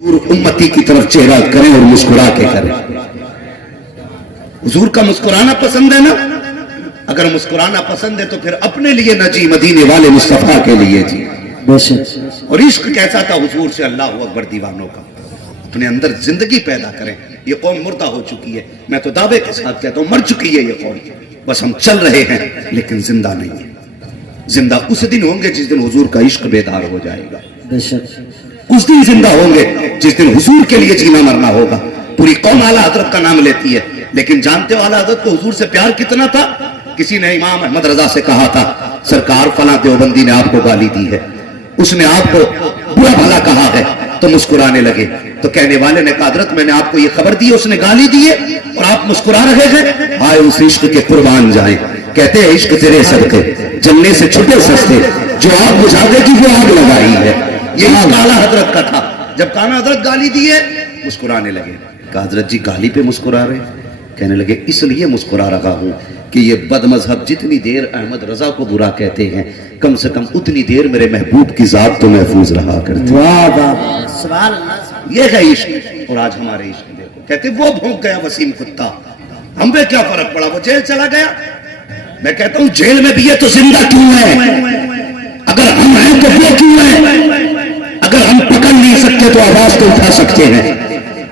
उम्मती की तरफ चेहरा करें और मुस्कुरा के करें। हुजूर का मुस्कुराना पसंद है ना? अगर मुस्कुराना पसंद है तो फिर अपने लिए न जी, मदीने वाले मुस्तफा के लिए जी। और इश्क कैसा था हुजूर से, अल्लाह अकबर दीवानों का। अपने अंदर जिंदगी पैदा करें। ये कौम मुर्दा हो चुकी है, मैं तो दावे के साथ कहता हूं मर चुकी है ये कौम। बस हम चल रहे हैं लेकिन जिंदा नहीं है। जिंदा उस दिन होंगे जिस दिन हुजूर का इश्क बेदार हो जाएगा। उस दिन जिंदा होंगे जिस दिन हुजूर के लिए जीना मरना होगा। पूरी कौम आला हजरत का नाम लेती है, लेकिन जानते हो आला हजरत को हुजूर से प्यार कितना था? किसी ने इमाम अहमद रजा से कहा था, सरकार फला देवबंदी ने आपको गाली दी है, उसने आपको बुरा भला कहा है, तो मुस्कुराने लगे। तो कहने वाले ने कहा, हजरत मैंने आपको ये खबर दी है, उसने गाली दी है और आप मुस्कुरा रहे हैं। आए उस इश्क के कुर्बान जाए। कहते हैं इश्क तेरे सदके जलने से छुटे सस्ते, जो आग बुझा देगी वो आग लगाई है। ये काला हजरत का था। जब काना हजरत गाली दिए मुस्कुराने लगे। कहा हजरत जी गाली पे मुस्कुरा रहे? कहने लगे इसलिए मुस्कुरा रहा हूं कि ये बदमजहब जितनी देर अहमद रजा को बुरा कहते हैं, कम से कम उतनी देर मेरे महबूब की जात तो महफूज रहा करती। ये है इश्क। और आज हमारे इश्क देखो, कहते वो भौंक गया वसीम कुत्ता, हम पे क्या फर्क पड़ा, वो जेल चला गया। मैं कहता हूं जेल में भी है तो जिंदा क्यों है? अगर हम हैं तो वो क्यों है? अगर हम पकड़ नहीं सकते तो आवाज तो उठा सकते हैं।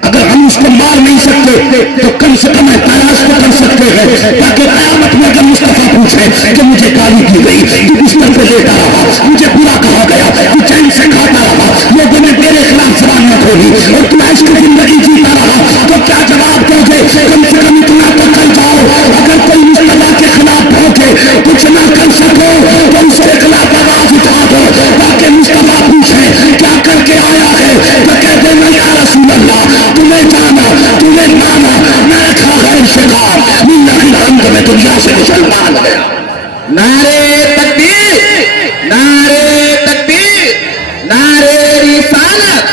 अगर हम उसको मार नहीं सकते तो कम से कम तलाश तो कर सकते हैं, ताकि क़यामत में अगर मुस्तफा पूछे कि मुझे गाली की गई, तू बिस्तर पे लेटा रहा, मुझे बुरा कहा गया, तू चैन से खाता रहा, लोगों ने तेरे खिलाफ जबान न खोली और तू ऐश की जिंदगी जीता रहा, तो क्या जवाब दोगे? कम से कम इतना तो कर जाओ, अगर कोई मुस्तफा के खिलाफ भौंके कुछ ना कर सको तो उसके खिलाफ आवाज उठा दो, ताकि मुस्तफा पूछे क्या करके आया है, तो कह देना या रसूल अल्लाह तुम्हें जाना, तुम्हें माना, मैं खा गए शिकार, मैं दुनिया से मुसलमान गया। नारे तकबीर, नारे तकबीर, नारे रिसालत,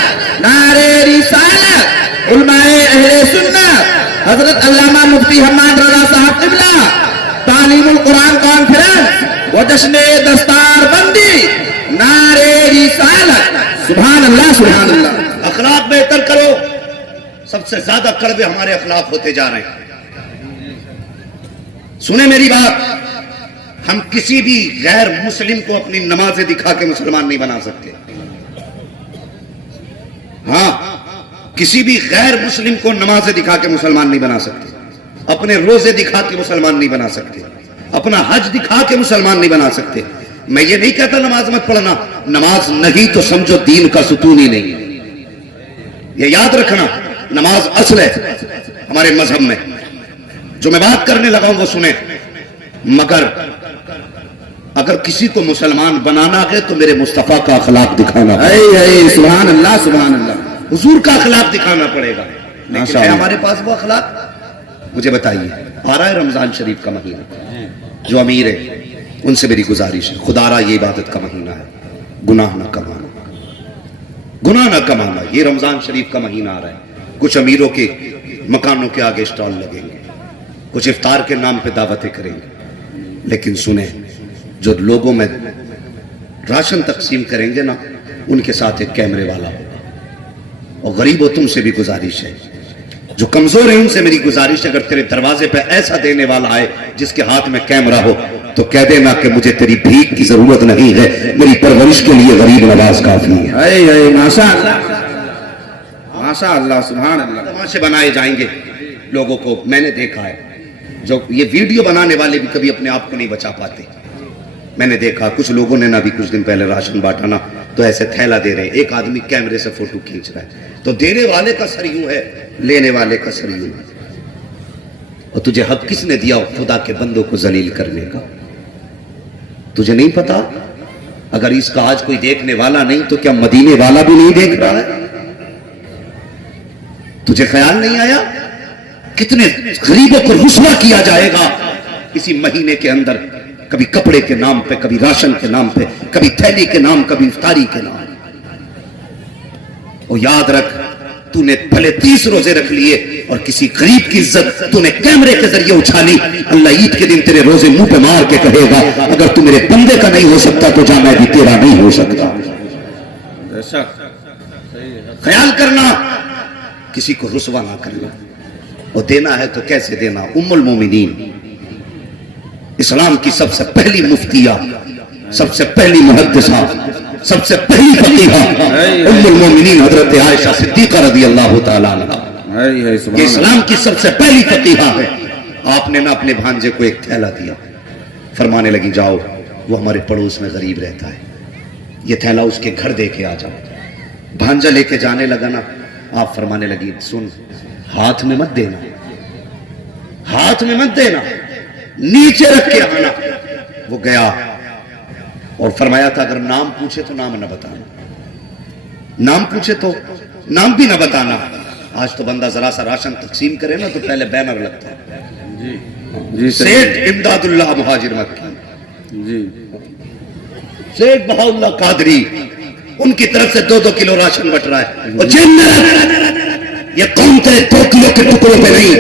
नारे रिसालत। उलमाए अहले सुन्नत हजरत अल्लामा मुफ्ती हम्माद रजा साहब क़िबला तालीमुल कुरान कॉन्फ्रेंस व जश्न दस्तार बंदी, नारे रिसालत। सुभान अल्लाह, सुभान अल्लाह। अखलाक बेहतर करो। सबसे ज्यादा कड़वे हमारे अखलाक होते जा रहे हैं। सुने मेरी बात, हम किसी भी गैर मुस्लिम को अपनी नमाजें दिखा के मुसलमान नहीं बना सकते। हाँ, किसी भी गैर मुस्लिम को नमाजें दिखा के मुसलमान नहीं बना सकते, अपने रोजे दिखा के मुसलमान नहीं बना सकते, अपना हज दिखा के मुसलमान नहीं बना सकते। मैं ये नहीं कहता नमाज मत पढ़ना, नमाज नहीं तो समझो दीन का सुतून ही नहीं। ये याद रखना, नमाज असल है हमारे मजहब में। जो मैं बात करने लगा हूं वो सुने। मगर अगर किसी को मुसलमान बनाना है तो मेरे मुस्तफा का अखलाक दिखाना पड़ेगा। सुभान अल्लाह, सुभान अल्लाह। हुजूर का अखलाक दिखाना पड़ेगा। लेकिन है हमारे पास वो अखलाक? मुझे बताइए। आ रहा है रमजान शरीफ का महीना, जो अमीर है उनसे मेरी गुजारिश है, खुदारा ये इबादत का महीना है, गुनाह न कमाना, गुनाह न कमाना। ये रमजान शरीफ का महीना आ रहा है, कुछ अमीरों के मकानों के आगे स्टॉल लगेंगे, कुछ इफ्तार के नाम पे दावतें करेंगे। लेकिन सुने, जो लोगों में राशन तकसीम करेंगे ना, उनके साथ एक कैमरे वाला होगा। और गरीबों तुमसे भी गुजारिश है, जो कमजोर है उनसे मेरी गुजारिश है, अगर तेरे दरवाजे पे ऐसा देने वाला आए जिसके हाथ में कैमरा हो, तो कह देना कि मुझे तेरी भीख की जरूरत नहीं है, मेरी परवरिश के लिए गरीब नवाज काफी है। माशाअल्लाह, माशाअल्लाह, सुभान अल्लाह। तमाशे बनाए जाएंगे लोगों को। मैंने देखा है, जो ये वीडियो बनाने वाले भी कभी अपने आप को नहीं बचा पाते। मैंने देखा कुछ लोगों ने ना भी कुछ दिन पहले राशन बांटा ना, तो ऐसे थैला दे रहे हैं, एक आदमी कैमरे से फोटो खींच रहा है, तो देने वाले का सर यूं है, लेने वाले का सर यूं है। और तुझे हक किसने दिया खुदा के बंदों को जलील करने का? तुझे नहीं पता? अगर इसका आज कोई देखने वाला नहीं तो क्या मदीने वाला भी नहीं देख रहा है? तुझे ख्याल नहीं आया कितने गरीबों को रुस्वा किया जाएगा इसी महीने के अंदर? कभी कपड़े के नाम पे, कभी राशन के नाम पे, कभी थैली के नाम, कभी इफ्तारी के नाम। और याद रख, तूने भले 30 रोजे रख लिए और किसी गरीब की इज्जत तूने कैमरे के जरिए उछाली, अल्लाह ईद के दिन तेरे रोजे मुंह पे मार के कहेगा, अगर तू मेरे बंदे का नहीं हो सकता तो जा मैं भी तेरा नहीं हो सकता। خیال کرنا کسی کو رسوا نہ کرنا، اور دینا ہے تو کیسے دینا۔ ام المومنین، اسلام کی سب سے پہلی مفتیہ، سب سے پہلی محدثہ، سب سے پہلی فقیہہ ام المومنین حضرت عائشہ صدیقہ رضی اللہ تعالی عنہا، یہ اسلام کی سب سے پہلی فقیہہ ہے۔ آپ نے نہ اپنے بھانجے کو ایک تھیلا دیا، فرمانے لگی جاؤ وہ ہمارے پڑوس میں غریب رہتا ہے، یہ تھیلا اس کے گھر دے کے آ جاؤ۔ بھانجا لے کے جانے لگا نا، آپ فرمانے لگی سن، ہاتھ میں مت دینا، ہاتھ میں مت دینا، نیچے رکھ کے آنا۔ وہ گیا اور فرمایا تھا اگر نام پوچھے تو نام نہ بتانا، نام پوچھے تو نام بھی نہ بتانا۔ آج تو بندہ ذرا سا راشن تقسیم کرے نا تو پہلے بینر لگتا ہے، سیٹھ امداد اللہ مہاجر مکی، سیٹھ بہا اللہ قادری، ان کی طرف سے 2-2 کلو راشن بٹ رہا ہے، اور یہ قوم تیرے 2 کلو کے ٹکڑوں پہ نہیں،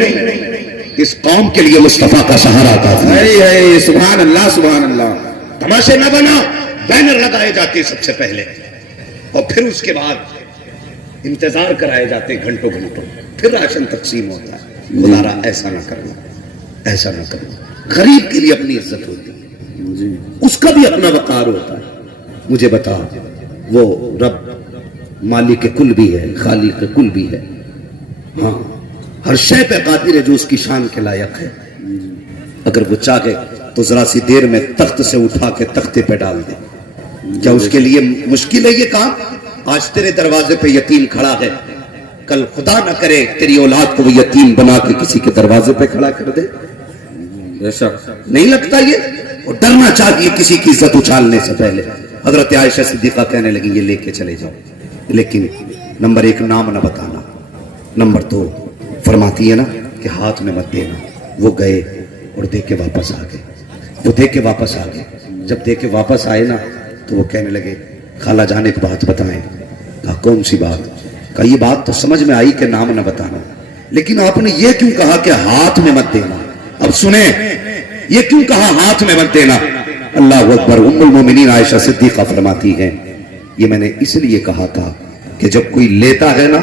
اس قوم کے لیے مصطفیٰ کا سہارا کافی ہے۔ سبحان اللہ سبحان اللہ۔ تماشے نہ بنا، بینر لگائے جاتے سب سے پہلے، اور پھر اس کے بعد انتظار کرائے جاتے گھنٹوں گھنٹوں، پھر راشن تقسیم ہوتا ہے۔ خدا ایسا نہ کرنا، ایسا نہ کرنا۔ غریب کے لیے اپنی عزت ہوتی ہے، اس کا بھی اپنا وقار ہوتا ہے۔ مجھے بتا، وہ رب مالک کل بھی ہے، خالق کل بھی ہے، ہاں ہر شے پہ قادر ہے جو اس کی شان کے لائق ہے۔ اگر وہ چاہے تو ذرا سی دیر میں تخت سے اٹھا کے تختے پہ ڈال دے، کیا اس کے لیے مشکل ہے یہ کام؟ آج تیرے دروازے پہ یتیم کھڑا ہے، کل خدا نہ کرے تیری اولاد کو وہ یتیم بنا کے کسی کے دروازے پہ کھڑا کر دے، نہیں لگتا یہ؟ اور ڈرنا چاہیے کسی کی عزت اچھالنے سے پہلے۔ حضرت عائشہ صدیقہ کہنے لگی یہ لے کے چلے جاؤ، لیکن نمبر 1 نام نہ بتانا، نمبر 2 فرماتی ہے نا کہ ہاتھ میں مت دینا۔ وہ گئے اور دے کے واپس آ گئے، وہ دے کے واپس آ گئے۔ جب دے کے واپس آئے نا تو وہ کہنے لگے خالہ جان ایک بات بتائیں۔ کہا کون سی بات؟ کہا یہ بات تو سمجھ میں آئی کہ نام نہ بتانا، لیکن آپ نے یہ کیوں کہا کہ ہاتھ میں مت دینا؟ اب سنیں، یہ کیوں کہا ہاتھ میں مت دینا؟ اللہ اکبر۔ ام المومنین عائشہ صدیقہ فرماتی ہیں یہ میں نے اس لیے کہا تھا کہ جب کوئی لیتا ہے نا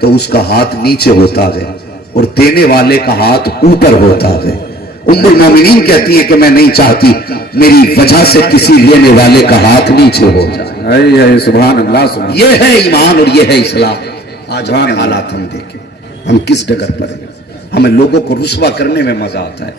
تو اس کا ہاتھ نیچے ہوتا ہے اور دینے والے کا ہاتھ اوپر ہوتا ہے۔ ام المومنین کہتی ہے کہ میں نہیں چاہتی میری وجہ سے کسی لینے والے کا ہاتھ نیچے ہو جائے۔ سبحان اللہ سبحان۔ یہ ہے ایمان اور یہ ہے اسلام۔ آج ہمیں حالات ہم دیکھیں، ہم کس ڈگر پر ہیں۔ ہمیں لوگوں کو رسوا کرنے میں مزہ آتا ہے،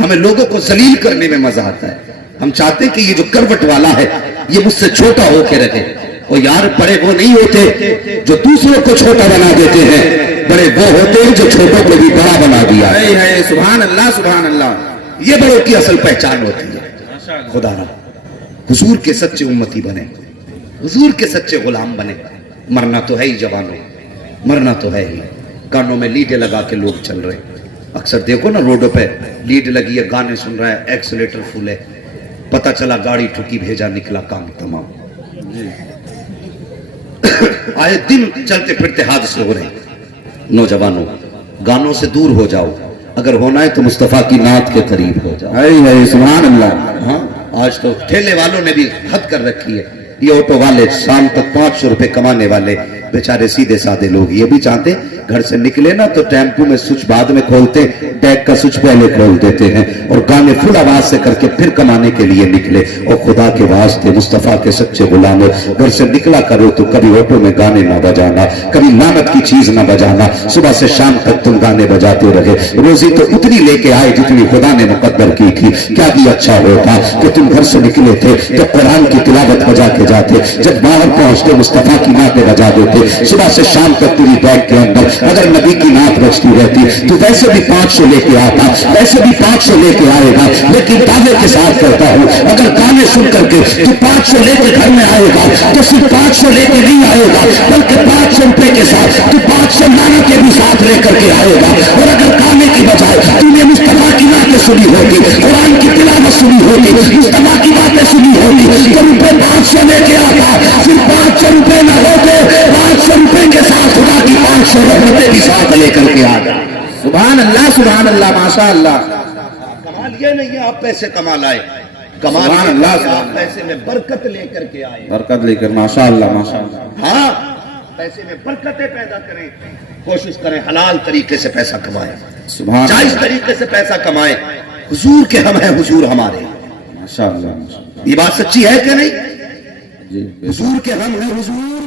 ہمیں لوگوں کو ذلیل کرنے میں مزہ آتا ہے۔ ہم چاہتے کہ یہ جو کروٹ والا ہے یہ مجھ سے چھوٹا ہو کے رہے، اور یار بڑے وہ نہیں ہوتے جو دوسروں کو چھوٹا بنا دیتے ہیں، بڑے وہ ہوتے ہیں جو چھوٹوں کو بھی بڑا بنا دیا ہے۔ سبحان اللہ سبحان اللہ۔ یہ بڑوں کی اصل پہچان ہوتی ہے۔ خدا را حضور کے سچے امتی بنے، حضور کے سچے غلام بنے۔ مرنا تو ہے ہی جوانوں، مرنا تو ہے ہی۔ کانوں میں لیڈیں لگا کے لوگ چل رہے، اکثر دیکھو نا روڈوں پہ لیڈ لگی ہے، گانے سن رہا ہے، ایکسیلیٹر فل ہے، پتہ چلا گاڑی ٹھکی، بھیجا نکلا کام تمام۔ آئے دن چلتے پھرتے حادثے ہو رہے۔ نوجوانوں گانوں سے دور ہو جاؤ، اگر ہونا ہے تو مصطفیٰ کی نعت کے قریب ہو جاؤ۔ سبحان اللہ۔ ہاں آج تو ٹھیلے والوں نے بھی حد کر رکھی ہے، یہ آٹو والے شام تک 500 روپے کمانے والے بیچارے سیدھے سادے لوگ یہ بھی چاہتے گھر سے نکلے نا تو ٹیمپو میں سوئچ بعد میں کھولتے، ڈیک کا سوئچ پہلے کھول دیتے ہیں اور گانے فل آواز سے کر کے پھر کمانے کے لیے نکلے۔ اور خدا کے واسطے مصطفیٰ کے سچے غلاموں، گھر سے نکلا کرو تو کبھی آٹو میں گانے نہ بجانا، کبھی لعنت کی چیز نہ بجانا، صبح سے شام تک تم گانے بجاتے رہے۔ روزی تو اتنی لے کے آئے جتنی خدا نے مقدر کی تھی۔ کیا بھی اچھا ہوتا کہ تم گھر سے نکلے تھے جب قرآن کی تلاوت بجا کے جاتے، جب باہر پہنچتے مصطفیٰ کی نعتیں بجا دیتے۔ صبح سے شام تک تیری بیگ کے اندر اگر نبی کی نعت بجتی رہتی تو ویسے بھی 500 لے کے آتا، ویسے بھی 500 لے کے آئے گا، لیکن دعوے کے ساتھ کہتا ہوں اگر گانے سن کر کے تو 500 لے کے گھر میں آئے گا تو صرف 500 لے کے نہیں آئے گا بلکہ 500 روپے کے ساتھ تو 500 نانے کے بھی ساتھ لے کر کے آئے گا۔ اور اگر گانے کی بجائے تم نے مصطفیٰ کی باتیں سنی ہوگی، قرآن کی تلاوت سنی ہوگی، مصطفیٰ کی باتیں سنی ہوگی تو روپے 500 لے کے آتا، صرف 500 روپے نہ ہوتے، 500 روپے کے ساتھ خدا کی 500 رحمتیں بھی ساتھ لے کر کے آتا۔ سبحان اللہ سبحان اللہ ماشاء اللہ۔ کمال یہ نہیں ہے آپ پیسے کما لائے، کمال سبحان اللہ، آپ پیسے میں برکت لے کر کے آئے۔ برکت لے کر ماشاء اللہ ماشاء اللہ۔ ہاں پیسے میں برکتیں پیدا کریں، کوشش کریں حلال طریقے سے پیسہ کمائیں، سبحان جائز اللہ طریقے سے پیسہ کمائیں۔ حضور کے ہم ہیں، حضور ہمارے، ماشاء اللہ یہ بات سچی ہے کہ نہیں؟ جی حضور کے ہم ہیں، حضور